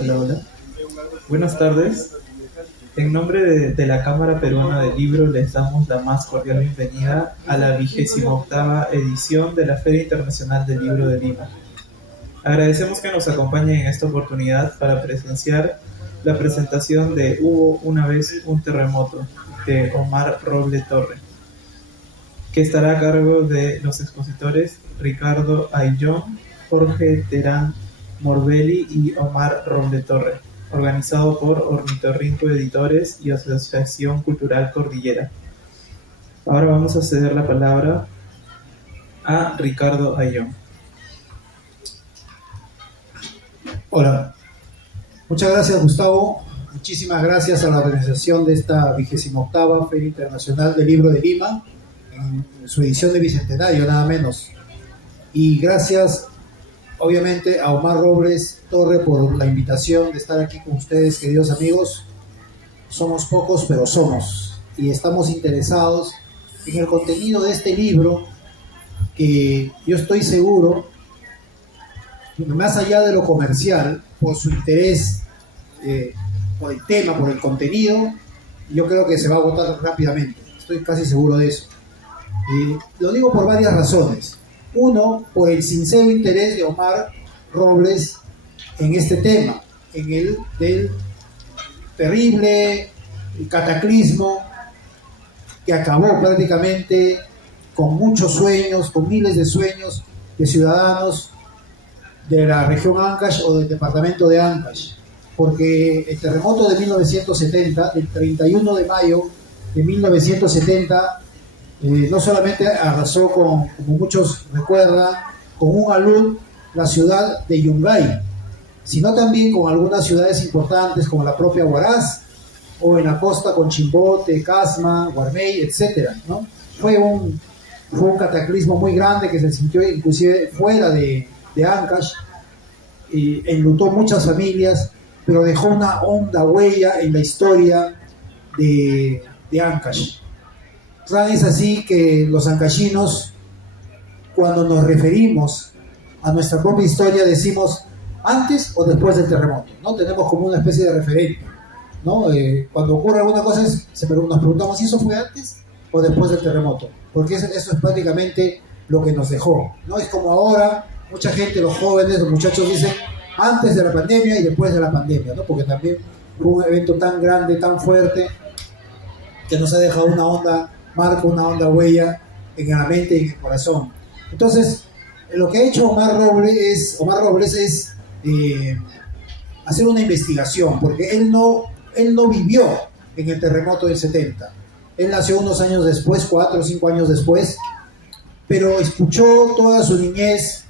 Hola, hola. Buenas tardes. En nombre de la Cámara Peruana del Libro les damos la más cordial bienvenida a la 28ª edición de la Feria Internacional del Libro de Lima. Agradecemos que nos acompañen en esta oportunidad para presenciar la presentación de Hubo una vez un terremoto, de Omar Roble Torre, que estará a cargo de los expositores Ricardo Ayllón, Jorge Terán Morbelli y Omar Roble Torre, organizado por Ornitorrinco Editores y Asociación Cultural Cordillera. Ahora vamos a ceder la palabra a Ricardo Ayllón. Hola, muchas gracias Gustavo, muchísimas gracias a la organización de esta 28ª Feria Internacional del Libro de Lima, en su edición de Bicentenario nada menos, y gracias obviamente a Omar Robles Torre por la invitación de estar aquí con ustedes, queridos amigos. Somos pocos pero somos, y estamos interesados en el contenido de este libro que yo estoy seguro, más allá de lo comercial, por su interés, por el tema, por el contenido, yo creo que se va a agotar rápidamente. Estoy casi seguro de eso. Lo digo por varias razones. Uno, por el sincero interés de Omar Robles en este tema, en el del terrible cataclismo que acabó prácticamente con muchos sueños, con miles de sueños de ciudadanos de la región Ancash o del departamento de Ancash, porque el terremoto de 1970, el 31 de mayo de 1970, no solamente arrasó con, como muchos recuerdan, con un alud la ciudad de Yungay, sino también con algunas ciudades importantes como la propia Huaraz, o en la costa con Chimbote, Casma, Guarmey, etc., ¿no? Fue un cataclismo muy grande que se sintió inclusive fuera de Ancash, y enlutó muchas familias, pero dejó una honda huella en la historia de Ancash. Tan es así que los ancachinos, cuando nos referimos a nuestra propia historia, decimos antes o después del terremoto, ¿no? Tenemos como una especie de referente, ¿no? Cuando ocurre alguna cosa nos preguntamos si eso fue antes o después del terremoto, porque eso es prácticamente lo que nos dejó, ¿no? Es como ahora mucha gente, los jóvenes, los muchachos dicen antes de la pandemia y después de la pandemia, ¿no? Porque también fue un evento tan grande, tan fuerte, que nos ha dejado una honda huella en la mente y en el corazón. Entonces, lo que ha hecho Omar Robles es hacer una investigación, porque él no vivió en el terremoto del 70. Él nació unos años después, 4 o 5 años después, pero escuchó toda su niñez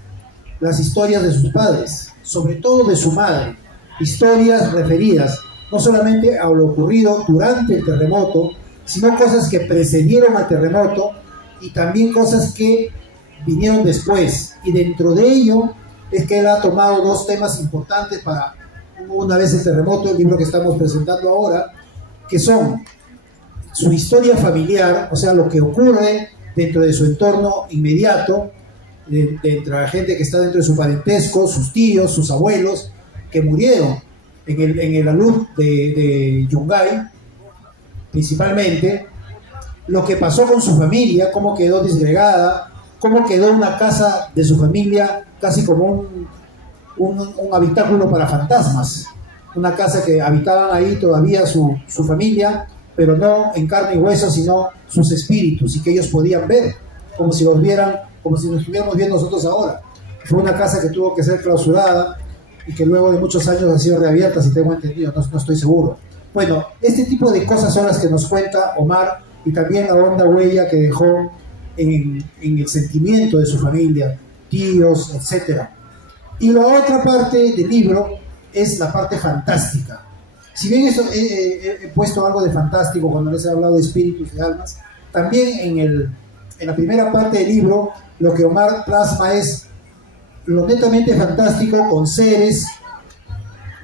las historias de sus padres, sobre todo de su madre, historias referidas no solamente a lo ocurrido durante el terremoto, sino cosas que precedieron al terremoto y también cosas que vinieron después. Y dentro de ello es que él ha tomado dos temas importantes para Una vez el terremoto, el libro que estamos presentando ahora, que son su historia familiar, o sea, lo que ocurre dentro de su entorno inmediato, dentro de la gente que está dentro de su parentesco, sus tíos, sus abuelos, que murieron en el alud de Yungay, principalmente, lo que pasó con su familia, cómo quedó disgregada, cómo quedó una casa de su familia casi como un habitáculo para fantasmas, una casa que habitaban ahí todavía su familia, pero no en carne y hueso, sino sus espíritus, y que ellos podían ver, como si los vieran, como si nos estuviéramos viendo nosotros ahora. Fue una casa que tuvo que ser clausurada y que luego de muchos años ha sido reabierta, si tengo entendido, no estoy seguro. Bueno, este tipo de cosas son las que nos cuenta Omar, y también la honda huella que dejó en el sentimiento de su familia, tíos, etc. Y la otra parte del libro es la parte fantástica. Si bien he puesto algo de fantástico cuando les he hablado de espíritus y almas, también en la primera parte del libro lo que Omar plasma es lo netamente fantástico, con seres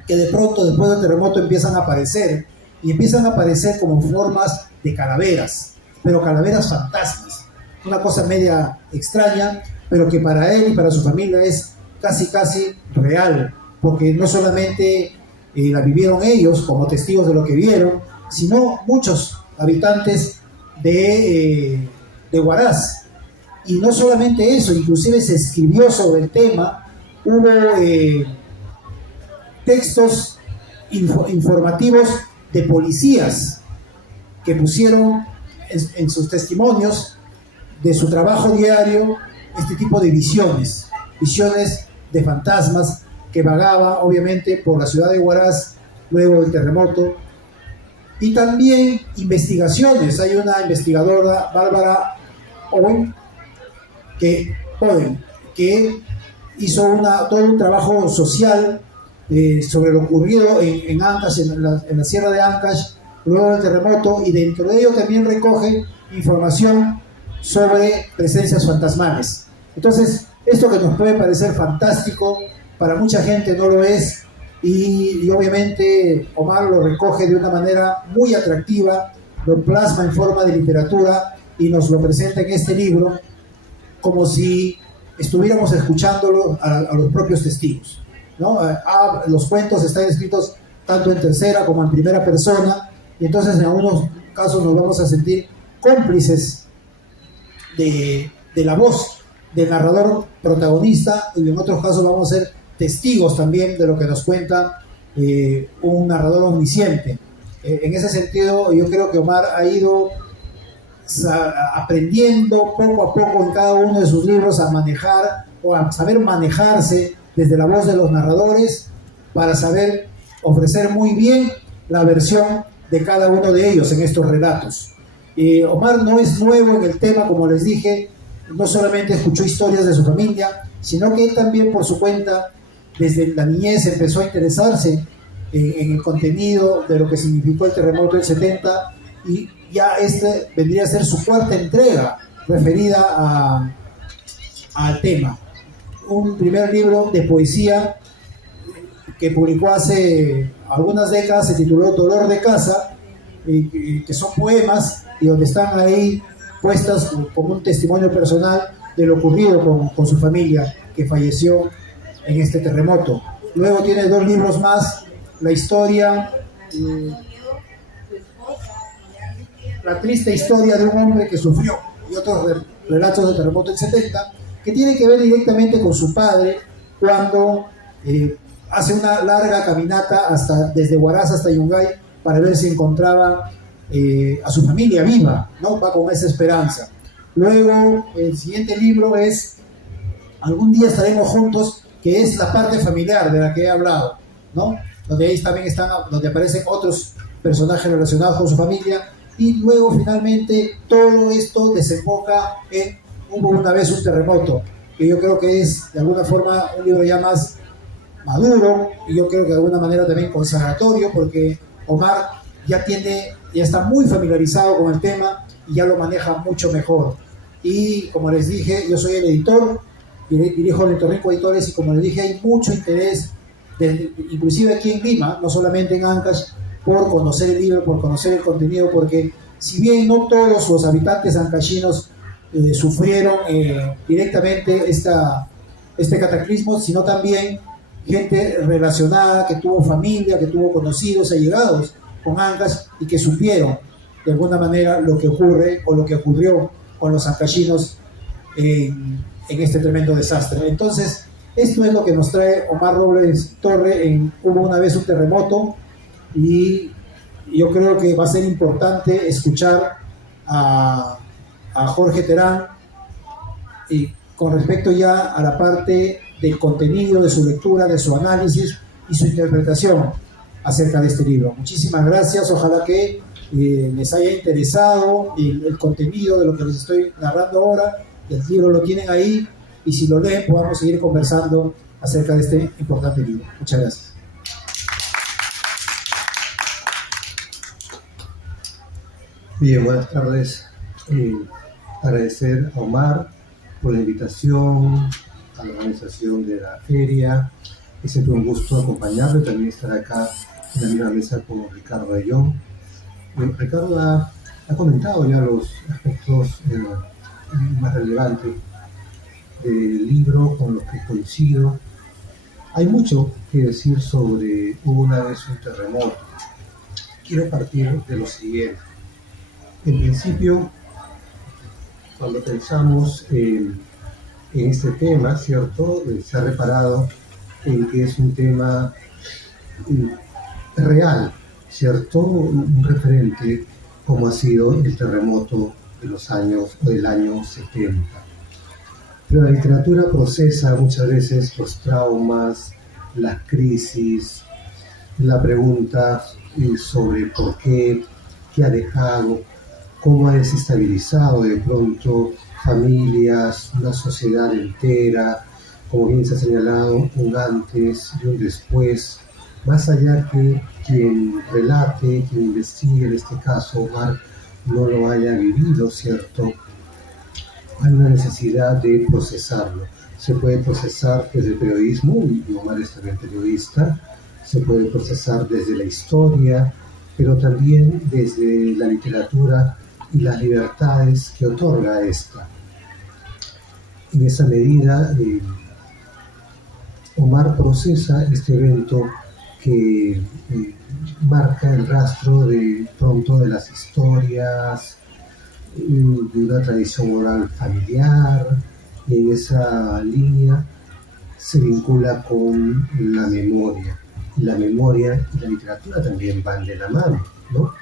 que de pronto después del terremoto empiezan a aparecer, y empiezan a aparecer como formas de calaveras, pero calaveras fantasmas, una cosa media extraña, pero que para él y para su familia es casi real, porque no solamente la vivieron ellos como testigos de lo que vieron, sino muchos habitantes de Huaraz. Y no solamente eso, inclusive se escribió sobre el tema, hubo textos informativos de policías que pusieron en sus testimonios de su trabajo diario este tipo de visiones de fantasmas que vagaban obviamente por la ciudad de Huaraz luego del terremoto, y también investigaciones. Hay una investigadora, Bárbara Owen, que hizo todo un trabajo social sobre lo ocurrido en Ancash, en la sierra de Ancash, luego del terremoto, y dentro de ello también recoge información sobre presencias fantasmales. Entonces, esto que nos puede parecer fantástico, para mucha gente no lo es, y obviamente Omar lo recoge de una manera muy atractiva, lo plasma en forma de literatura y nos lo presenta en este libro como si estuviéramos escuchándolo a los propios testigos, ¿no? Los cuentos están escritos tanto en tercera como en primera persona, y entonces en algunos casos nos vamos a sentir cómplices de la voz del narrador protagonista, y en otros casos vamos a ser testigos también de lo que nos cuenta un narrador omnisciente. En ese sentido, yo creo que Omar ha ido aprendiendo poco a poco en cada uno de sus libros a manejar o a saber manejarse desde la voz de los narradores para saber ofrecer muy bien la versión de cada uno de ellos en estos relatos. Omar no es nuevo en el tema, como les dije, no solamente escuchó historias de su familia, sino que él también por su cuenta, desde la niñez, empezó a interesarse en el contenido de lo que significó el terremoto del 70, y ya este vendría a ser su cuarta entrega referida al tema. Un primer libro de poesía que publicó hace algunas décadas se tituló Dolor de Casa, que son poemas y donde están ahí puestas como un testimonio personal de lo ocurrido con su familia que falleció en este terremoto. Luego tiene 2 libros más, la historia, la triste historia de un hombre que sufrió, y otros relatos del terremoto del 70, que tiene que ver directamente con su padre cuando hace una larga caminata desde Huaraz hasta Yungay para ver si encontraba a su familia viva, ¿no? Va con esa esperanza. Luego el siguiente libro es Algún día estaremos juntos, que es la parte familiar de la que he hablado, ¿no? Donde ahí también donde aparecen otros personajes relacionados con su familia, y luego finalmente todo esto desemboca en Hubo una vez un terremoto, que yo creo que es de alguna forma un libro ya más maduro, y yo creo que de alguna manera también consagratorio, porque Omar ya está muy familiarizado con el tema y ya lo maneja mucho mejor. Y como les dije, yo soy el editor, dirijo el Torrico Editores, y como les dije, hay mucho interés, inclusive aquí en Lima, no solamente en Ancash, por conocer el libro, por conocer el contenido, porque si bien no todos los habitantes ancashinos sufrieron directamente este cataclismo, sino también gente relacionada, que tuvo familia, que tuvo conocidos, allegados con Ancash, y que supieron de alguna manera lo que ocurre o lo que ocurrió con los ancashinos en este tremendo desastre. Entonces, esto es lo que nos trae Omar Robles Torre en Hubo una vez un terremoto, y yo creo que va a ser importante escuchar a Jorge Terán y con respecto ya a la parte del contenido, de su lectura, de su análisis y su interpretación acerca de este libro. Muchísimas gracias, ojalá que les haya interesado el contenido de lo que les estoy narrando ahora. El libro lo tienen ahí, y si lo leen podamos seguir conversando acerca de este importante libro. Muchas gracias. Bien, buenas tardes. Agradecer a Omar por la invitación, a la organización de la feria. Es siempre un gusto acompañarlo y también estar acá en la misma mesa con Ricardo Ayllón. Ricardo ha comentado ya los aspectos más relevantes del libro, con los que coincido. Hay mucho que decir sobre Hubo una vez un terremoto. Quiero partir de lo siguiente. En principio, cuando pensamos en este tema, ¿cierto? Se ha reparado en que es un tema real, ¿cierto? Un referente como ha sido el terremoto de los años, del año 70. Pero la literatura procesa muchas veces los traumas, las crisis, la pregunta sobre por qué ha dejado, cómo ha desestabilizado de pronto familias, una sociedad entera, como bien se ha señalado, un antes y un después, más allá que quien relate, quien investigue, en este caso Omar, no lo haya vivido, ¿cierto? Hay una necesidad de procesarlo. Se puede procesar desde el periodismo, y Omar es también periodista, se puede procesar desde la historia, pero también desde la literatura y las libertades que otorga esta. En esa medida, Omar procesa este evento que marca el rastro de pronto de las historias, de una tradición oral familiar, y en esa línea se vincula con la memoria. Y la memoria y la literatura también van de la mano, ¿no?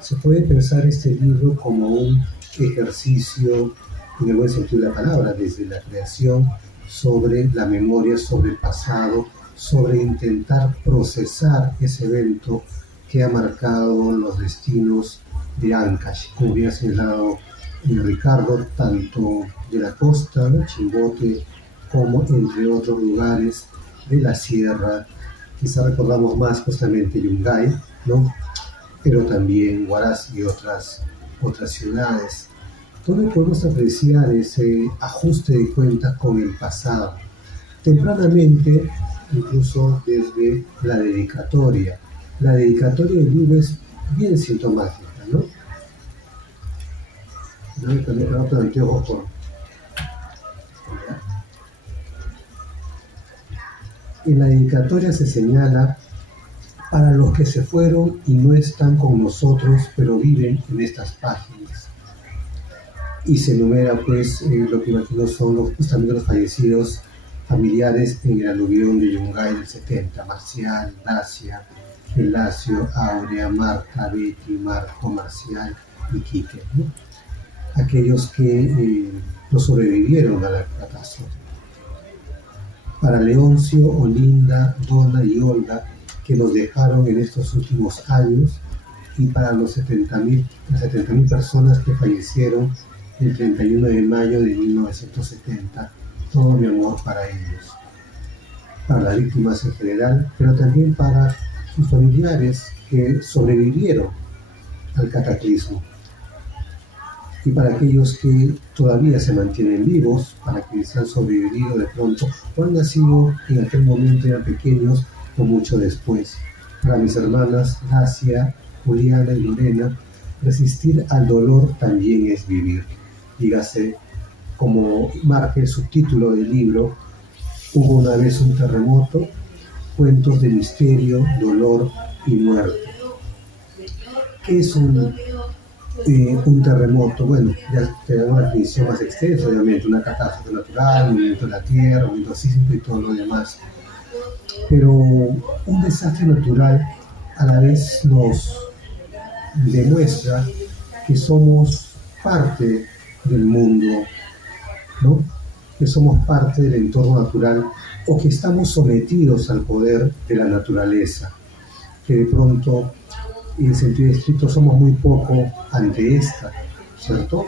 Se puede pensar este libro como un ejercicio, en el buen sentido de la palabra, desde la creación, sobre la memoria, sobre el pasado, sobre intentar procesar ese evento que ha marcado los destinos de Ancash, como bien ha señalado Ricardo, tanto de la costa, ¿no? Chimbote, como entre otros lugares de la sierra. Quizá recordamos más justamente Yungay, ¿no? Pero también Huaraz y otras ciudades, donde podemos apreciar ese ajuste de cuentas con el pasado, tempranamente, incluso desde la dedicatoria. La dedicatoria del libro es bien sintomática, ¿no? Yo también otro anteojo por... En la dedicatoria se señala: para los que se fueron y no están con nosotros, pero viven en estas páginas. Y se enumera, pues, lo que imagino son justamente los fallecidos familiares en el aluvión de Yungay del 70, Marcial, Dacia, Gelacio, Aurea, Marta, Betty, Marco, Marcial y Quique, ¿no? Aquellos que no sobrevivieron a la catástrofe. Para Leoncio, Olinda, Donna y Olga, que nos dejaron en estos últimos años, y para las 70.000 personas que fallecieron el 31 de mayo de 1970, todo mi amor para ellos, para las víctimas en general, pero también para sus familiares que sobrevivieron al cataclismo, y para aquellos que todavía se mantienen vivos, para quienes han sobrevivido de pronto o han nacido en aquel momento, eran pequeños o mucho después. Para mis hermanas Dacia, Juliana y Lorena, resistir al dolor también es vivir. Dígase, como marca el subtítulo del libro, Hubo una vez un terremoto, cuentos de misterio, dolor y muerte. ¿Qué es un terremoto? Bueno, ya tenemos una definición más extensa, obviamente, una catástrofe natural, movimiento de la tierra, movimiento sísmico y todo lo demás. Pero un desastre natural a la vez nos demuestra que somos parte del mundo, ¿no? Que somos parte del entorno natural, o que estamos sometidos al poder de la naturaleza, que de pronto, en sentido estricto, somos muy poco ante esta, ¿cierto?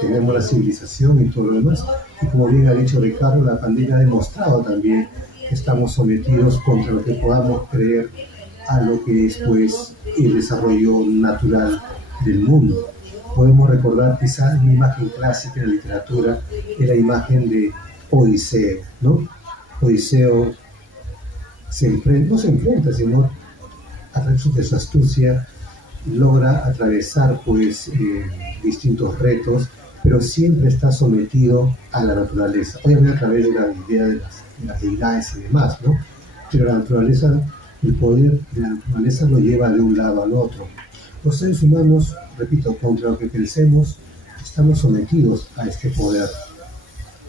Tenemos la civilización y todo lo demás, y como bien ha dicho Ricardo, la pandemia ha demostrado también que estamos sometidos contra lo que podamos creer a lo que es, pues, el desarrollo natural del mundo. Podemos recordar quizá una imagen clásica en la literatura, es la imagen de Odiseo, ¿no? Odiseo no se enfrenta, sino a través de su astucia logra atravesar, pues, distintos retos, pero siempre está sometido a la naturaleza, obviamente a través de la idea de las deidades y demás, ¿no? pero la naturaleza, el poder de la naturaleza lo lleva de un lado al otro. Los seres humanos, repito, contra lo que pensemos, estamos sometidos a este poder.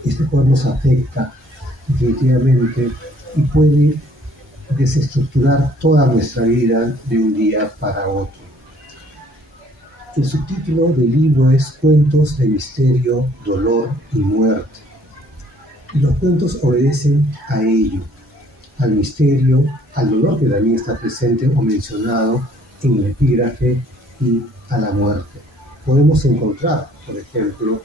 Este poder nos afecta definitivamente y puede desestructurar toda nuestra vida de un día para otro. El subtítulo del libro es Cuentos de misterio, dolor y muerte. Y los cuentos obedecen a ello, al misterio, al dolor que también está presente o mencionado en el epígrafe y a la muerte. Podemos encontrar, por ejemplo,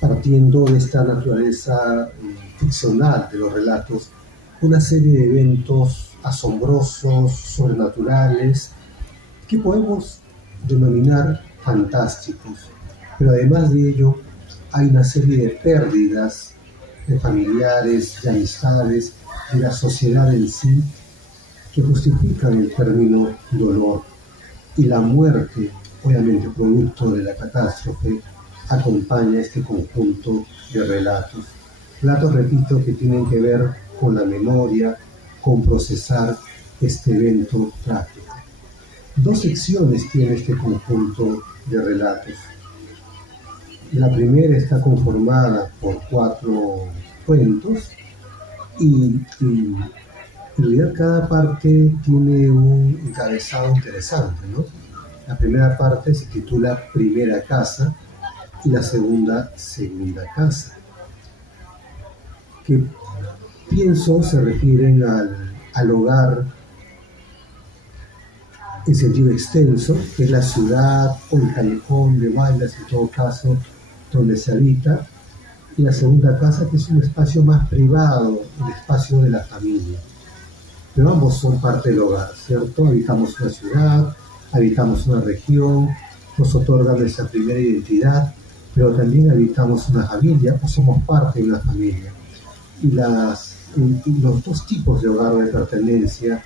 partiendo de esta naturaleza ficcional de los relatos, una serie de eventos asombrosos, sobrenaturales, que podemos denominar fantásticos. Pero además de ello, hay una serie de pérdidas de familiares, de amistades, de la sociedad en sí, que justifican el término dolor. Y la muerte, obviamente producto de la catástrofe, acompaña este conjunto de relatos. Relatos, repito, que tienen que ver con la memoria, con procesar este evento trágico. Dos secciones tiene este conjunto de relatos. La primera está conformada por 4 cuentos y en realidad cada parte tiene un encabezado interesante, ¿no? La primera parte se titula Primera Casa y la segunda Casa, que pienso se refieren al hogar en sentido extenso, que es la ciudad o el callejón de bailas, en todo caso, donde se habita, y la segunda casa, que es un espacio más privado, el espacio de la familia. Pero ambos son parte del hogar, ¿cierto? Habitamos una ciudad, habitamos una región, nos otorga nuestra primera identidad, pero también habitamos una familia o somos parte de una familia. Y los dos tipos de hogar o de pertenencia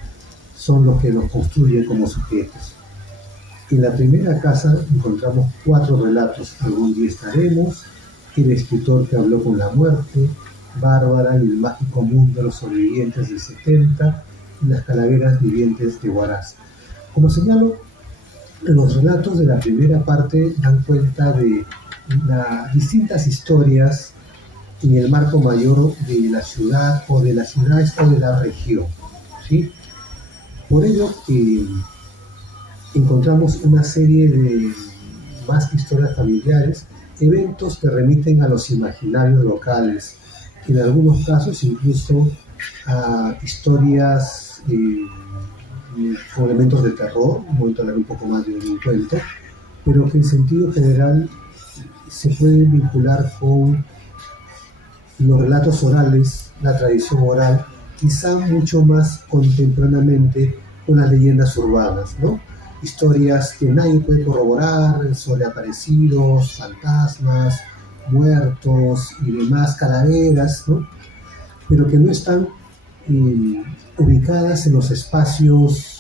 son los que nos construyen como sujetos. En la primera casa encontramos 4 relatos: Algún día estaremos, El escritor que habló con la muerte, Bárbara y el mágico mundo de los sobrevivientes del 70 y Las calaveras vivientes de Huaraz. Como señalo, los relatos de la primera parte dan cuenta de las distintas historias en el marco mayor de la ciudad o de las ciudades o de la región, ¿sí? Por ello, encontramos una serie de más que historias familiares, eventos que remiten a los imaginarios locales, en algunos casos incluso a historias con elementos de terror, voy a hablar un poco más de un cuento, pero que en sentido general se pueden vincular con los relatos orales, la tradición oral, quizá mucho más contemporáneamente con las leyendas urbanas, ¿no? Historias que nadie puede corroborar sobre aparecidos, fantasmas, muertos y demás, calaveras, ¿no? Pero que no están ubicadas en los espacios,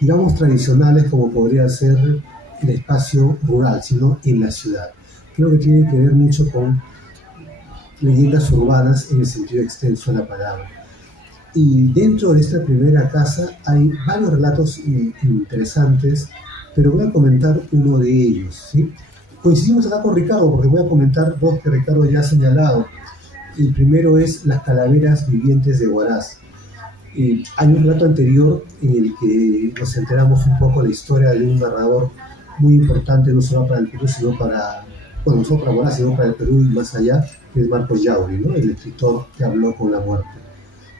digamos, tradicionales, como podría ser el espacio rural, sino en la ciudad. Creo que tiene que ver mucho con leyendas urbanas en el sentido extenso de la palabra. Y dentro de esta primera casa hay varios relatos interesantes, pero voy a comentar uno de ellos, ¿sí? Coincidimos acá con Ricardo, porque voy a comentar 2 que Ricardo ya ha señalado. El primero es Las calaveras vivientes de Huaraz. Hay un relato anterior en el que nos enteramos un poco de la historia de un narrador muy importante, no solo para el Perú, sino para, bueno, no solo para Huaraz, sino para el Perú y más allá, que es Marcos Yauri, ¿no? El escritor que habló con la muerte.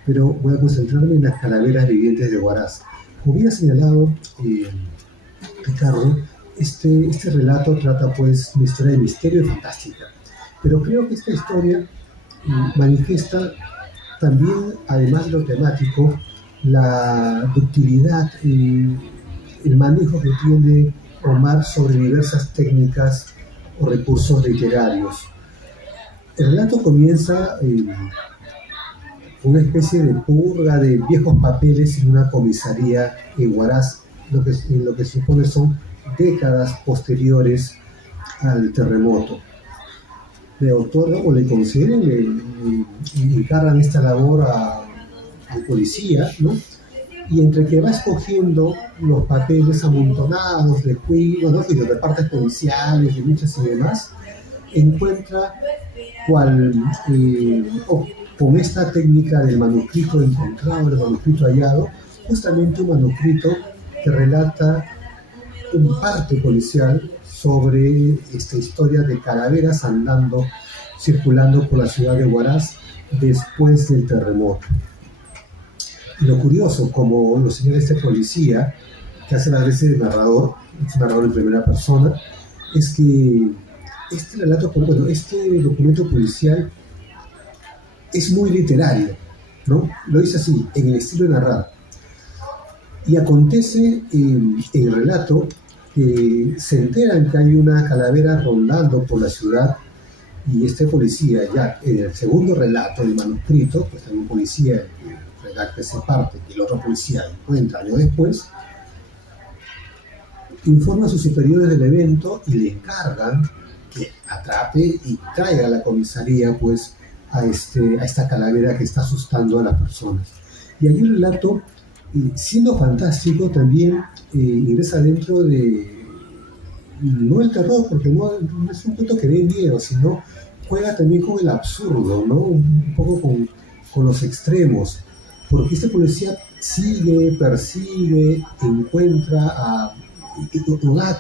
Pero voy a concentrarme en Las calaveras vivientes de Huaraz. Como había señalado Ricardo, este relato trata pues una historia de misterio y fantástica, pero creo que esta historia manifiesta también, además de lo temático, la ductilidad y el manejo que tiene Omar sobre diversas técnicas o recursos literarios. El relato comienza con una especie de purga de viejos papeles en una comisaría en Huaraz, lo que se supone son décadas posteriores al terremoto. le otorgan o le conceden, le encargan esta labor al policía, ¿no? Y entre que va escogiendo los papeles amontonados de juicios, ¿no? Y de repartes policiales, de luchas y demás, encuentra con esta técnica del manuscrito encontrado, del manuscrito hallado, justamente un manuscrito que relata un parte policial sobre esta historia de calaveras circulando por la ciudad de Huaraz después del terremoto. Y lo curioso, como lo señala este policía, que hace las veces de narrador, es un narrador en primera persona, es que este documento policial es muy literario, ¿no? Lo dice así, en el estilo de narrar. Y acontece en el relato que se enteran que hay una calavera rondando por la ciudad, y este policía, ya en el segundo relato del manuscrito, pues hay un policía que redacta esa parte, y el otro policía encuentra años después, informa a sus superiores del evento y le encargan que atrape y traiga a la comisaría, pues, a esta calavera que está asustando a las personas. Y allí el relato, siendo fantástico, también ingresa dentro de, no el terror, porque no es un cuento que dé miedo, sino juega también con el absurdo, ¿no? Un poco con los extremos, porque este policía persigue, encuentra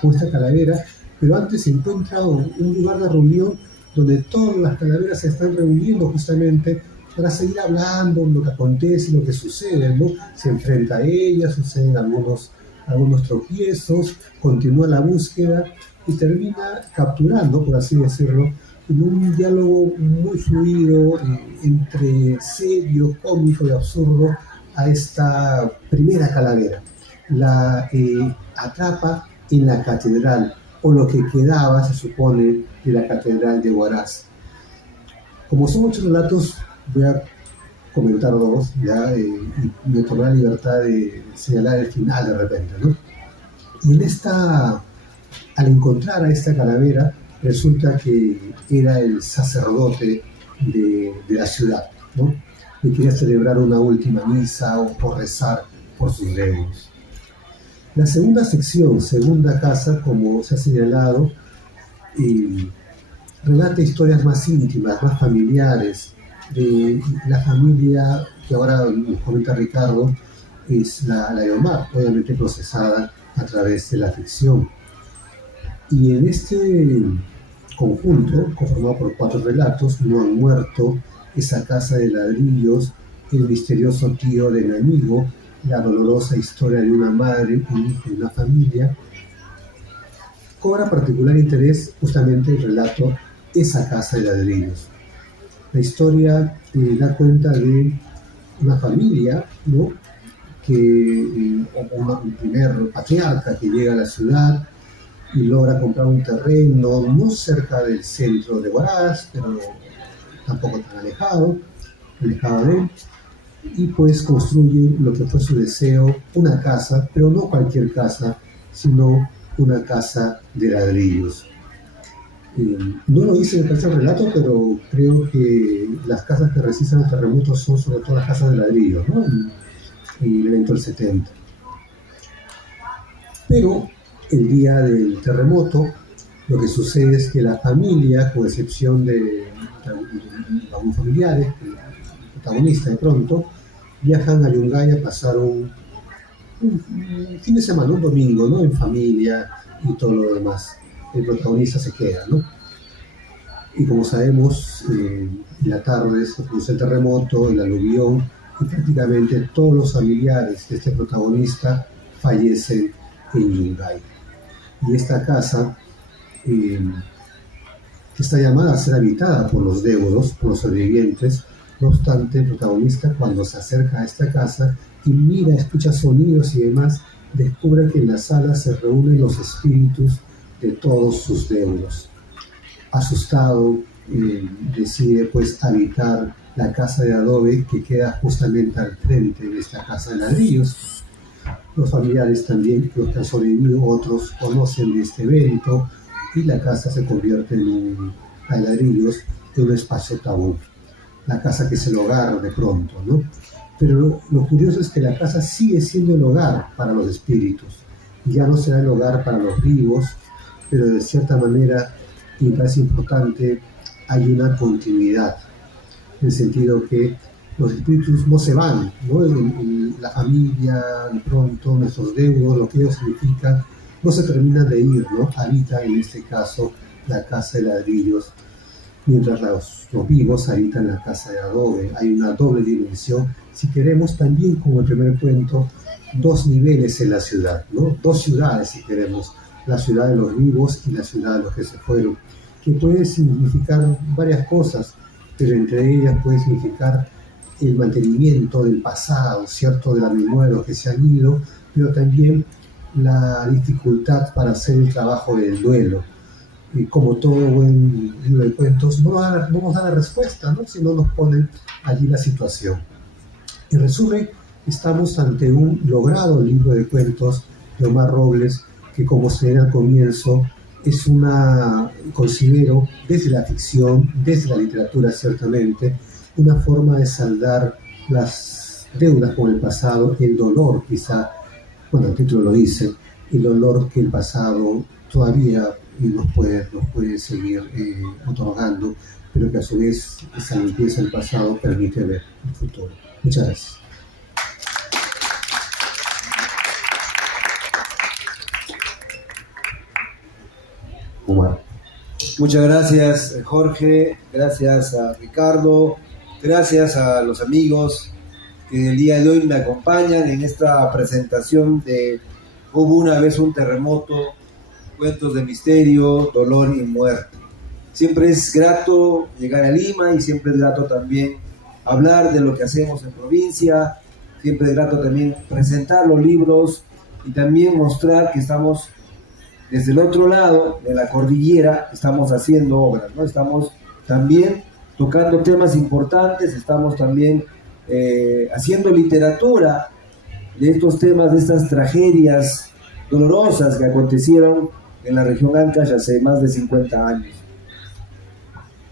con esta calavera, pero antes se encuentra un lugar de reunión donde todas las calaveras se están reuniendo justamente para seguir hablando lo que acontece, lo que sucede, ¿no? Se enfrenta a ellas, suceden algunos tropiezos, continúa la búsqueda y termina capturando, por así decirlo, en un diálogo muy fluido, entre serio, cómico y absurdo, a esta primera calavera. La atrapa en la catedral, o lo que quedaba, se supone, de la catedral de Huaraz. Como son muchos relatos, voy a comentar dos, ya, y me tomé la libertad de señalar el final de repente, ¿no? Y al encontrar a esta calavera, resulta que era el sacerdote de la ciudad, ¿no? Y quería celebrar una última misa o rezar por sus deudos. La segunda sección, segunda casa, como se ha señalado, relata historias más íntimas, más familiares, de la familia que ahora nos comenta Ricardo, es la de Omar, obviamente procesada a través de la ficción. Y en este conjunto, conformado por 4 relatos, No han muerto, Esa casa de ladrillos, El misterioso tío del amigo, La dolorosa historia de una madre, un hijo y una familia, cobra particular interés justamente el relato Esa casa de ladrillos. La historia da cuenta de una familia, ¿no? Un primer patriarca que llega a la ciudad y logra comprar un terreno no cerca del centro de Huaraz, pero tampoco tan alejado de él, y pues construye lo que fue su deseo, una casa, pero no cualquier casa, sino una casa de ladrillos. No lo hice en el tercer relato, pero creo que las casas que resisten los terremotos son sobre todo las casas de ladrillos, ¿no? En el evento del 70. Pero el día del terremoto, lo que sucede es que la familia, con excepción de algunos familiares, el protagonista de pronto, viajan a Yungay a pasar un fin de semana, un domingo, ¿no? En familia y todo lo demás. El protagonista se queda, ¿no? Y como sabemos, en la tarde se produce el terremoto, el aluvión, y prácticamente todos los familiares de este protagonista fallecen en Yungay. Y esta casa está llamada a ser habitada por los deudos, por los sobrevivientes. No obstante, el protagonista, cuando se acerca a esta casa y mira, escucha sonidos y demás, descubre que en la sala se reúnen los espíritus de todos sus deudos. Asustado, decide pues habitar la casa de adobe que queda justamente al frente de esta casa de ladrillos. Los familiares también, los que han sobrevivido, otros conocen de este evento, y la casa se convierte en de ladrillos de un espacio tabú. La casa que es el hogar de pronto, ¿no? Pero lo curioso es que la casa sigue siendo el hogar para los espíritus. Ya no será el hogar para los vivos, pero de cierta manera, y me parece importante, hay una continuidad, en el sentido que los espíritus no se van, ¿no? La familia, de pronto, nuestros deudos, lo que ellos significan, no se terminan de ir, ¿no? Habita en este caso la casa de ladrillos, mientras los vivos habitan la casa de adobe. Hay una doble dimensión, si queremos también, como el primer cuento, dos niveles en la ciudad, ¿no? Dos ciudades, si queremos, la ciudad de los vivos y la ciudad de los que se fueron, que puede significar varias cosas, pero entre ellas puede significar el mantenimiento del pasado, ¿cierto?, de la memoria de los que se han ido, pero también la dificultad para hacer el trabajo del duelo. Y como todo buen libro de cuentos, no nos da la respuesta, ¿no?, si no nos ponen allí la situación. En resumen, estamos ante un logrado libro de cuentos de Omar Robles, que, como se ve al comienzo, es considero, desde la ficción, desde la literatura ciertamente, una forma de saldar las deudas con el pasado, el dolor quizá, bueno, el título lo dice, el dolor que el pasado todavía nos puede seguir otorgando, pero que a su vez esa limpieza del pasado permite ver el futuro. Muchas gracias. Omar. Muchas gracias, Jorge, gracias a Ricardo, gracias a los amigos que el día de hoy me acompañan en esta presentación de Hubo una vez un terremoto, cuentos de misterio, dolor y muerte. Siempre es grato llegar a Lima y siempre es grato también hablar de lo que hacemos en provincia, siempre es grato también presentar los libros y también mostrar que estamos desde el otro lado de la cordillera, estamos haciendo obras, ¿no? Estamos también tocando temas importantes, estamos también haciendo literatura de estos temas, de estas tragedias dolorosas que acontecieron en la región Ancash hace más de 50 años.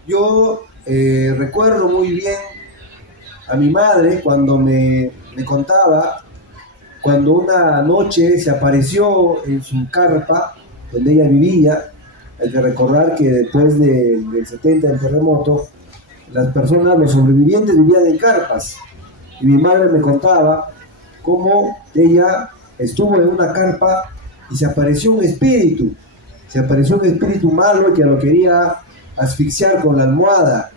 Yo recuerdo muy bien a mi madre cuando me contaba, cuando una noche se apareció en su carpa donde ella vivía. Hay que recordar que después del 70, del terremoto, las personas, los sobrevivientes, vivían en carpas, y mi madre me contaba cómo ella estuvo en una carpa y se apareció un espíritu malo que lo quería asfixiar con la almohada.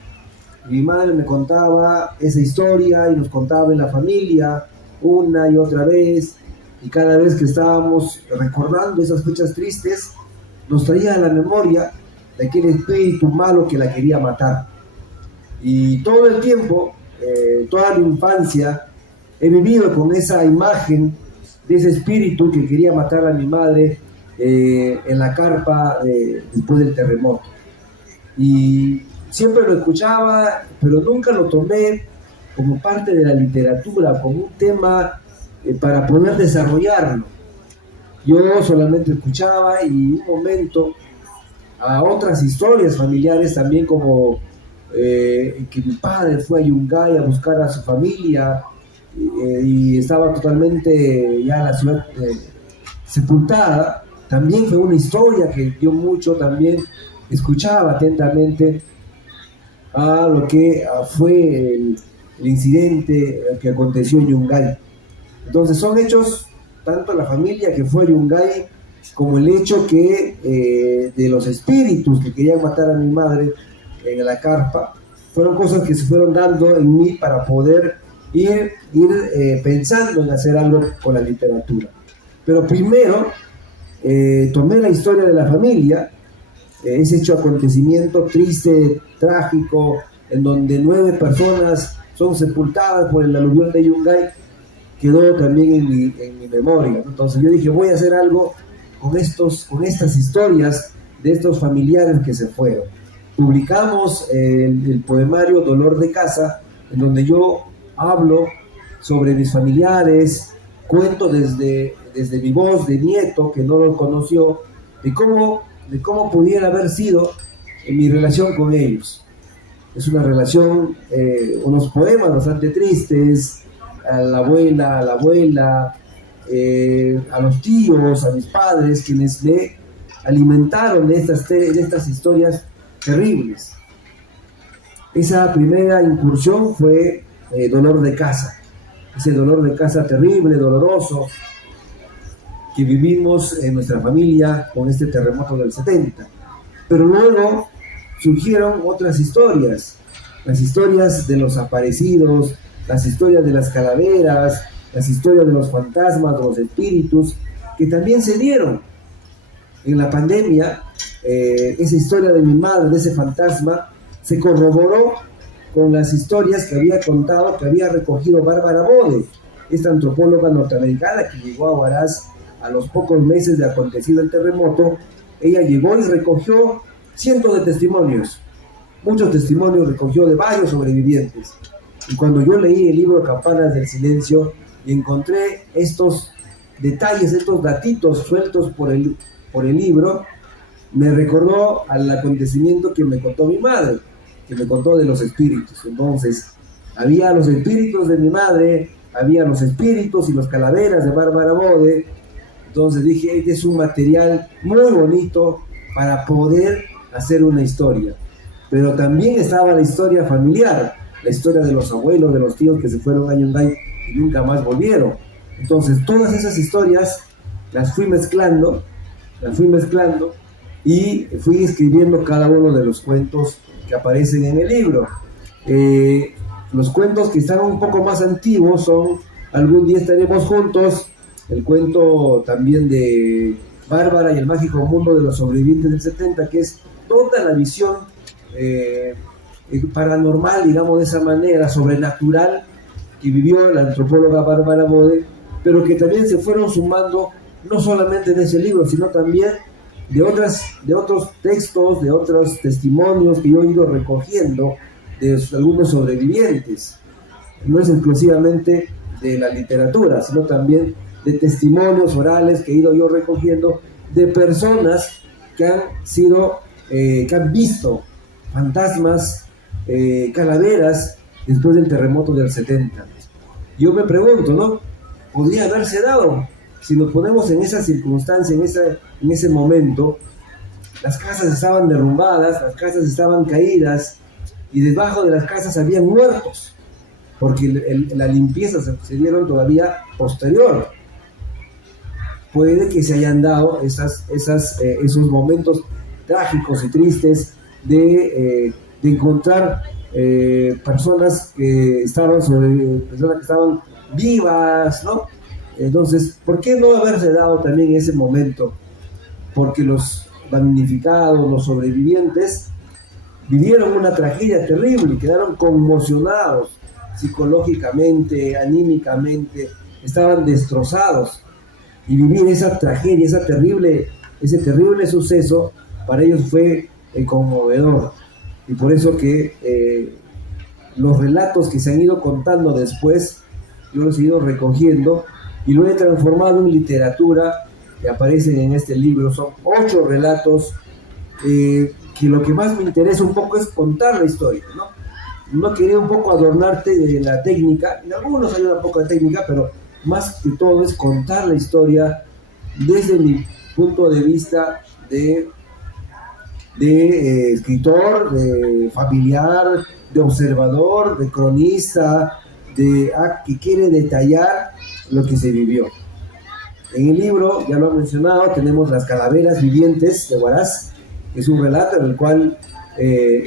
Y mi madre me contaba esa historia y nos contaba en la familia una y otra vez, y cada vez que estábamos recordando esas fechas tristes nos traía a la memoria de aquel espíritu malo que la quería matar. Y todo el tiempo, toda mi infancia, he vivido con esa imagen de ese espíritu que quería matar a mi madre en la carpa después del terremoto. Y siempre lo escuchaba, pero nunca lo tomé como parte de la literatura, como un tema para poder desarrollarlo. Yo solamente escuchaba, y un momento a otras historias familiares también, como que mi padre fue a Yungay a buscar a su familia y estaba totalmente ya la ciudad sepultada. También fue una historia que yo mucho también escuchaba atentamente a lo que fue el incidente que aconteció en Yungay. Entonces son hechos, tanto la familia que fue a Yungay como el hecho que de los espíritus que querían matar a mi madre en la carpa, fueron cosas que se fueron dando en mí para poder ir pensando en hacer algo con la literatura. Pero primero tomé la historia de la familia, ese hecho acontecimiento triste, trágico, en donde 9 personas son sepultadas por el aluvión de Yungay, quedó también en mi memoria. Entonces yo dije, voy a hacer algo con estas historias de estos familiares que se fueron. Publicamos el poemario Dolor de Casa, en donde yo hablo sobre mis familiares, cuento desde mi voz de nieto, que no los conoció, de cómo pudiera haber sido mi relación con ellos. Es una relación, unos poemas bastante tristes, a la abuela, a los tíos, a mis padres, quienes me alimentaron de estas historias terribles. Esa primera incursión fue dolor de casa, ese dolor de casa terrible, doloroso, que vivimos en nuestra familia con este terremoto del 70. Pero luego surgieron otras historias, las historias de los aparecidos, las historias de las calaveras, las historias de los fantasmas, de los espíritus, que también se dieron. En la pandemia, esa historia de mi madre, de ese fantasma, se corroboró con las historias que había contado, que había recogido Bárbara Bode, esta antropóloga norteamericana que llegó a Huaraz a los pocos meses de acontecido el terremoto. Ella llegó y recogió cientos de testimonios, muchos testimonios recogió de varios sobrevivientes. Y cuando yo leí el libro Campanas del Silencio y encontré estos detalles, estos datitos sueltos por el libro, me recordó al acontecimiento que me contó mi madre, que me contó de los espíritus. Entonces, había los espíritus de mi madre, había los espíritus y los calaveras de Bárbara Bode. Entonces dije, este es un material muy bonito para poder hacer una historia. Pero también estaba la historia familiar, la historia de los abuelos, de los tíos que se fueron a Yungay y nunca más volvieron. Entonces, todas esas historias las fui mezclando y fui escribiendo cada uno de los cuentos que aparecen en el libro. Los cuentos que están un poco más antiguos son Algún día estaremos juntos, el cuento también de Bárbara y el mágico mundo de los sobrevivientes del 70, que es toda la visión paranormal, digamos de esa manera, sobrenatural, que vivió la antropóloga Bárbara Bode, pero que también se fueron sumando no solamente de ese libro, sino también de otros textos, de otros testimonios que yo he ido recogiendo de algunos sobrevivientes. No es exclusivamente de la literatura, sino también de testimonios orales que he ido yo recogiendo de personas que han visto fantasmas, calaveras después del terremoto del 70. Yo me pregunto, ¿no? ¿Podría haberse dado? Si nos ponemos en esa circunstancia, en ese momento, las casas estaban derrumbadas, las casas estaban caídas y debajo de las casas había muertos, porque la limpieza se dieron todavía posterior. Puede que se hayan dado esos momentos trágicos y tristes de encontrar personas que estaban vivas, ¿no? Entonces, ¿por qué no haberse dado también ese momento? Porque los damnificados, los sobrevivientes, vivieron una tragedia terrible y quedaron conmocionados psicológicamente, anímicamente, estaban destrozados. Y vivir esa tragedia, ese terrible suceso, para ellos fue conmovedor. Y por eso que los relatos que se han ido contando después, yo los he ido recogiendo y lo he transformado en literatura que aparecen en este libro. Son 8 relatos que lo que más me interesa un poco es contar la historia, ¿no? No quería un poco adornarte de la técnica, en algunos hay un poco de técnica, pero más que todo es contar la historia desde mi punto de vista de escritor, de familiar, de observador, de cronista, que quiere detallar lo que se vivió. En el libro, ya lo he mencionado, tenemos Las Calaveras Vivientes de Huaraz, que es un relato en el cual,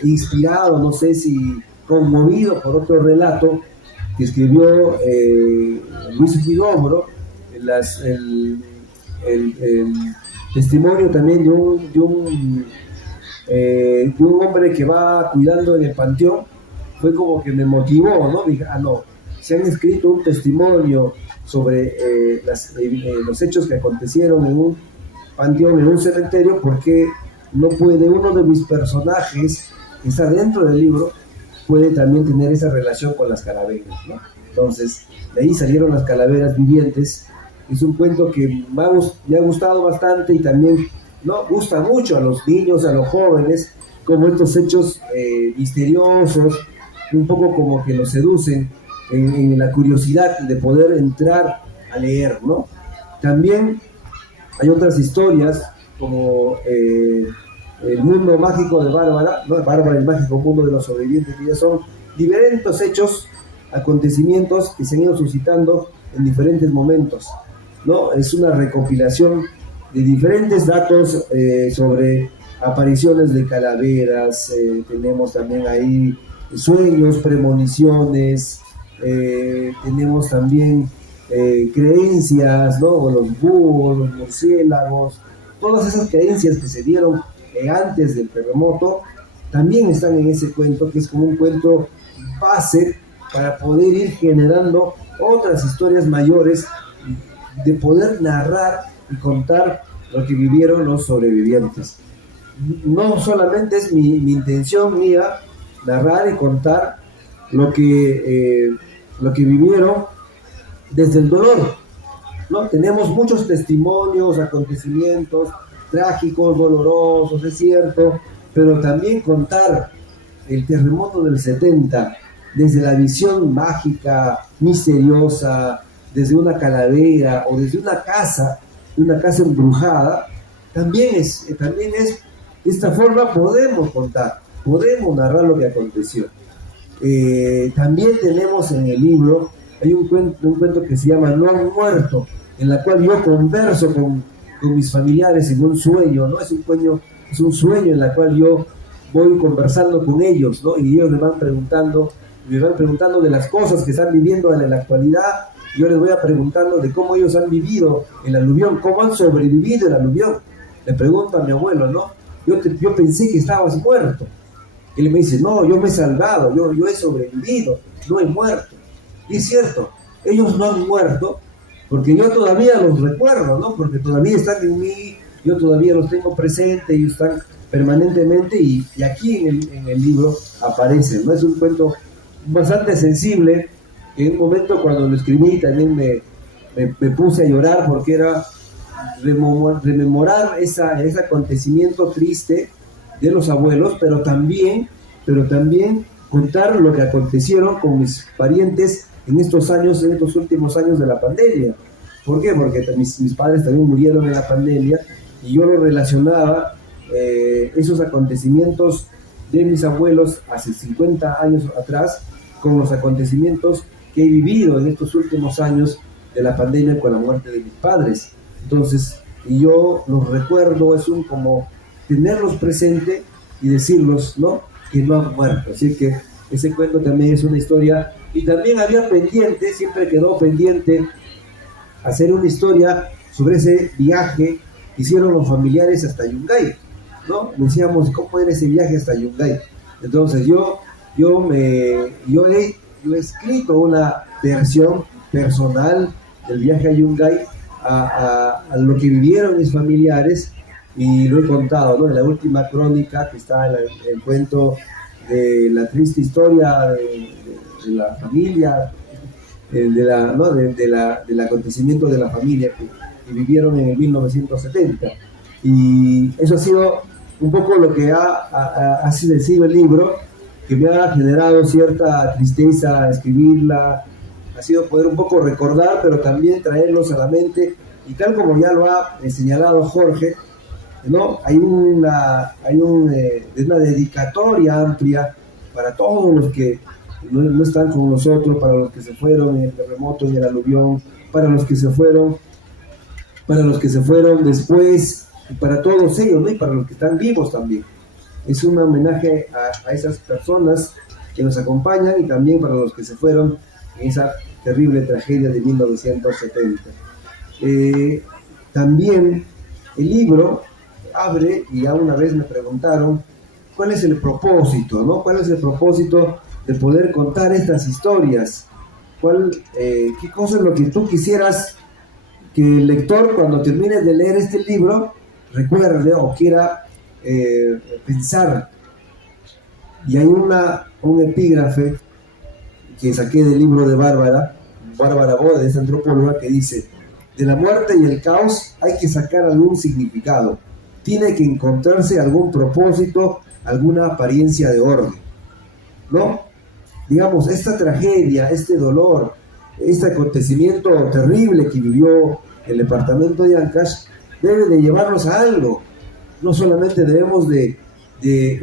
inspirado, no sé si conmovido por otro relato que escribió Luis Huidobro, el testimonio también de un hombre que va cuidando en el panteón, fue como que me motivó, ¿no? Dije, no, se han escrito un testimonio sobre los hechos que acontecieron en un panteón, en un cementerio, porque no puede uno de mis personajes que está dentro del libro puede también tener esa relación con las calaveras, ¿no? Entonces, de ahí salieron Las Calaveras Vivientes. Es un cuento que me ha gustado bastante y también, ¿no?, gusta mucho a los niños, a los jóvenes, como estos hechos misteriosos, un poco como que nos seducen en la curiosidad de poder entrar a leer, ¿no? También hay otras historias como el mundo mágico de Bárbara, ¿no? Bárbara, el mágico mundo de los sobrevivientes, que ya son diferentes hechos, acontecimientos que se han ido suscitando en diferentes momentos, ¿no? Es una recopilación de diferentes datos sobre apariciones de calaveras, tenemos también ahí sueños, premoniciones, tenemos también creencias, ¿no? O los búhos, los murciélagos, todas esas creencias que se dieron antes del terremoto, también están en ese cuento, que es como un cuento base para poder ir generando otras historias mayores, de poder narrar y contar lo que vivieron los sobrevivientes. No solamente es mi intención mía narrar y contar lo que vivieron desde el dolor, ¿no? Tenemos muchos testimonios, acontecimientos trágicos, dolorosos, es cierto, pero también contar el terremoto del 70 desde la visión mágica, misteriosa, desde una calavera o desde una casa embrujada, también es de esta forma podemos contar, podemos narrar lo que aconteció. También tenemos en el libro, hay un cuento que se llama No han muerto, en la cual yo converso con mis familiares en un sueño, ¿no? Es un sueño en la cual yo voy conversando con ellos, ¿no? Y ellos me van preguntando de las cosas que están viviendo en la actualidad. Yo les voy preguntando de cómo ellos han vivido el aluvión, cómo han sobrevivido el aluvión. Le pregunto a mi abuelo, ¿no? Yo pensé que estabas muerto. Él me dice, no, yo me he salvado, yo he sobrevivido, no he muerto. Y es cierto, ellos no han muerto, porque yo todavía los recuerdo, ¿no? Porque todavía están en mí, yo todavía los tengo presentes, ellos están permanentemente, y aquí en el libro aparecen, ¿no? Es un cuento bastante sensible, que en un momento cuando lo escribí también me puse a llorar, porque era rememorar ese acontecimiento triste de los abuelos, pero también contar lo que acontecieron con mis parientes en estos últimos años de la pandemia. ¿Por qué? Porque mis padres también murieron en la pandemia, y yo lo relacionaba, esos acontecimientos de mis abuelos hace 50 años atrás, con los acontecimientos que he vivido en estos últimos años de la pandemia con la muerte de mis padres. Entonces, y yo los recuerdo, es como tenerlos presente y decirlos, ¿no? Que no han muerto. Así que ese cuento también es una historia. Y también había pendiente, siempre quedó pendiente hacer una historia sobre ese viaje que hicieron los familiares hasta Yungay, ¿no? Decíamos, ¿cómo era ese viaje hasta Yungay? Entonces yo he escrito una versión personal del viaje a Yungay, a lo que vivieron mis familiares, y lo he contado, ¿no? En la última crónica, que está en el cuento de la triste historia de la familia, del acontecimiento de la familia que vivieron en el 1970. Y eso ha sido un poco lo que ha sido el libro, que me ha generado cierta tristeza escribirla. Ha sido poder un poco recordar, pero también traerlos a la mente, y tal como ya lo ha señalado Jorge, ¿no? Hay una dedicatoria amplia para todos los que no están con nosotros, para los que se fueron en el terremoto, en el aluvión, para los que se fueron después, y para todos ellos, ¿no? Y para los que están vivos también. Es un homenaje a esas personas que nos acompañan, y también para los que se fueron en esa terrible tragedia de 1970. También el libro abre, y ya una vez me preguntaron, ¿cuál es el propósito, ¿no? ¿Cuál es el propósito de poder contar estas historias? ¿Qué cosa es lo que tú quisieras que el lector, cuando termine de leer este libro, recuerde o quiera pensar? Y hay un epígrafe que saqué del libro de Bárbara Bode, esta antropóloga, que dice: de la muerte y el caos hay que sacar algún significado, tiene que encontrarse algún propósito alguna apariencia de orden, ¿no? Digamos, esta tragedia, este dolor, este acontecimiento terrible que vivió el departamento de Ancash debe de llevarnos a algo. No solamente debemos de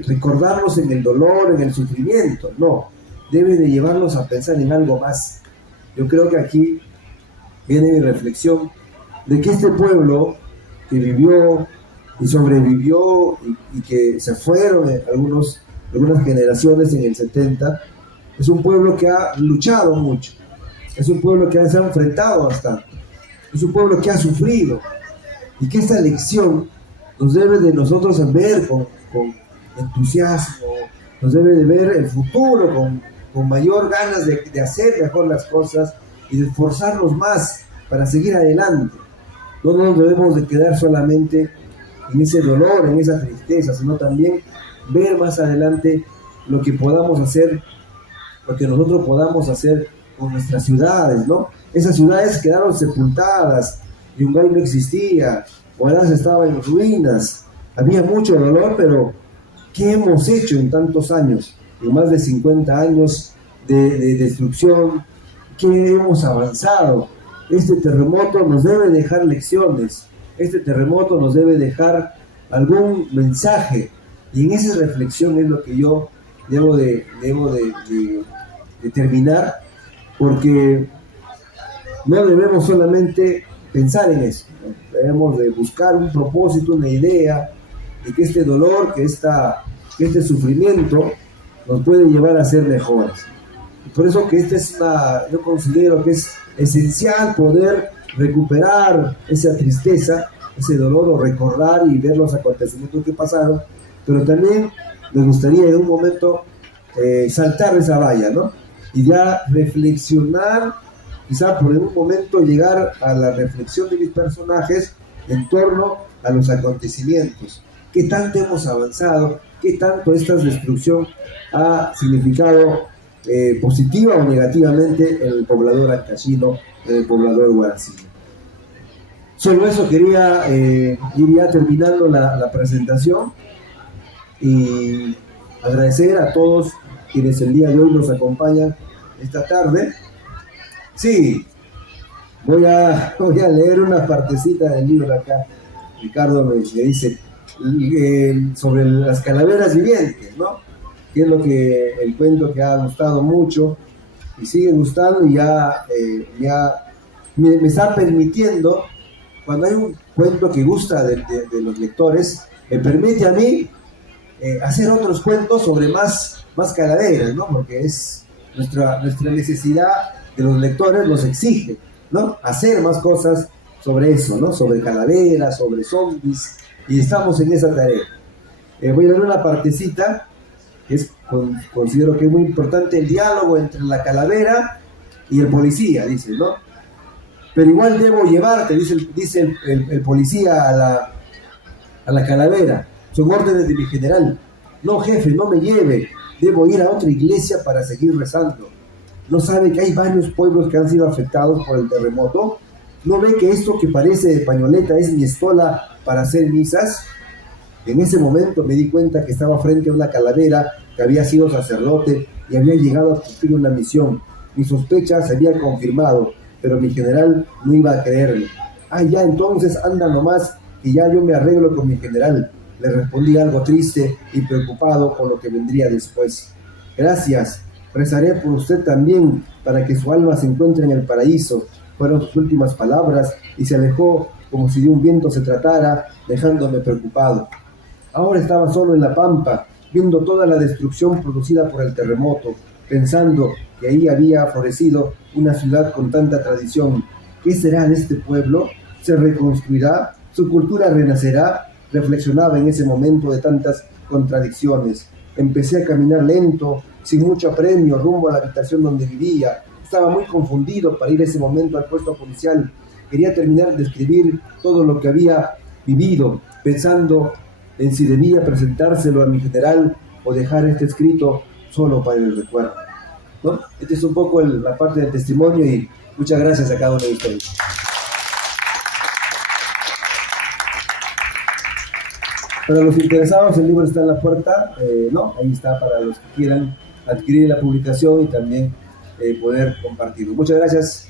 recordarnos en el dolor, en el sufrimiento, no, debe de llevarnos a pensar en algo más. Yo creo que aquí viene mi reflexión de que este pueblo que vivió y sobrevivió y que se fueron algunas generaciones en el 70, es un pueblo que ha luchado mucho, es un pueblo que se ha enfrentado bastante, es un pueblo que ha sufrido, y que esta lección nos debe de nosotros ver con entusiasmo, nos debe de ver el futuro con mayor ganas de hacer mejor las cosas y de esforzarnos más para seguir adelante. No nos debemos de quedar solamente en ese dolor, en esa tristeza, sino también ver más adelante lo que podamos hacer, lo que nosotros podamos hacer con nuestras ciudades, ¿no? Esas ciudades quedaron sepultadas, Yungay no existía, Huaraz estaba en ruinas, había mucho dolor, pero ¿qué hemos hecho en tantos años? En más de 50 años de destrucción, ¿qué hemos avanzado? Este terremoto nos debe dejar lecciones, este terremoto nos debe dejar algún mensaje, y en esa reflexión es lo que yo debo de terminar, porque no debemos solamente pensar en eso, ¿no? Debemos de buscar un propósito, una idea, de que este dolor, que este sufrimiento nos puede llevar a ser mejores. Por eso que yo considero que es esencial poder recuperar esa tristeza, ese dolor, o recordar y ver los acontecimientos que pasaron, pero también me gustaría en un momento saltar esa valla, ¿no? Y ya reflexionar, quizá por un momento llegar a la reflexión de mis personajes en torno a los acontecimientos. ¿Qué tanto hemos avanzado? ¿Qué tanto esta destrucción ha significado positiva o negativamente en el poblador ancashino, en el poblador huaracino? Solo eso quería ir ya terminando la presentación, y agradecer a todos quienes el día de hoy nos acompañan esta tarde. Sí, voy a leer una partecita del libro acá. Ricardo me dice sobre las calaveras vivientes, ¿no? Que es el cuento que ha gustado mucho y sigue gustando, y ya me está permitiendo, cuando hay un cuento que gusta de los lectores, me permite a mí hacer otros cuentos sobre más calaveras, ¿no? Porque es nuestra necesidad de los lectores, nos exige, ¿no? Hacer más cosas sobre eso, ¿no? Sobre calaveras, sobre zombies, y estamos en esa tarea. Voy a dar una partecita que considero que es muy importante, el diálogo entre la calavera y el policía, dice, ¿no? Pero igual debo llevarte, dice el policía a la calavera. Son órdenes de mi general. No, jefe, no me lleve. Debo ir a otra iglesia para seguir rezando. ¿No sabe que hay varios pueblos que han sido afectados por el terremoto? ¿No ve que esto que parece de pañoleta es mi estola para hacer misas? En ese momento me di cuenta que estaba frente a una calavera que había sido sacerdote y había llegado a cumplir una misión. Mi sospecha se había confirmado, pero mi general no iba a creerle. Ah, ya, entonces anda nomás, y ya yo me arreglo con mi general. Le respondí algo triste y preocupado por lo que vendría después. Gracias, rezaré por usted también, para que su alma se encuentre en el paraíso. Fueron sus últimas palabras, y se alejó como si de un viento se tratara, dejándome preocupado. Ahora estaba solo en la pampa, viendo toda la destrucción producida por el terremoto, pensando que ahí había florecido una ciudad con tanta tradición. ¿Qué será de este pueblo? ¿Se reconstruirá? ¿Su cultura renacerá? Reflexionaba en ese momento de tantas contradicciones. Empecé a caminar lento, sin mucho apremio, rumbo a la habitación donde vivía. Estaba muy confundido para ir ese momento al puesto policial. Quería terminar de escribir todo lo que había vivido, pensando en si debía presentárselo a mi general o dejar este escrito solo para el recuerdo, ¿no? Este es un poco la parte del testimonio, y muchas gracias a cada uno de ustedes. Para los interesados, el libro está en la puerta, ¿no? Ahí está para los que quieran adquirir la publicación y también poder compartirlo. Muchas gracias.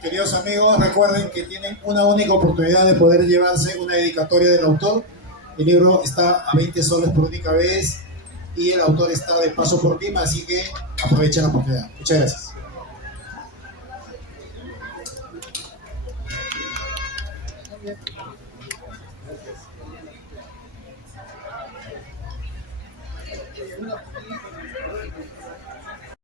Queridos amigos, recuerden que tienen una única oportunidad de poder llevarse una dedicatoria del autor. El libro está a 20 soles por única vez y el autor está de paso por Lima, así que aprovechen la oportunidad. Muchas gracias.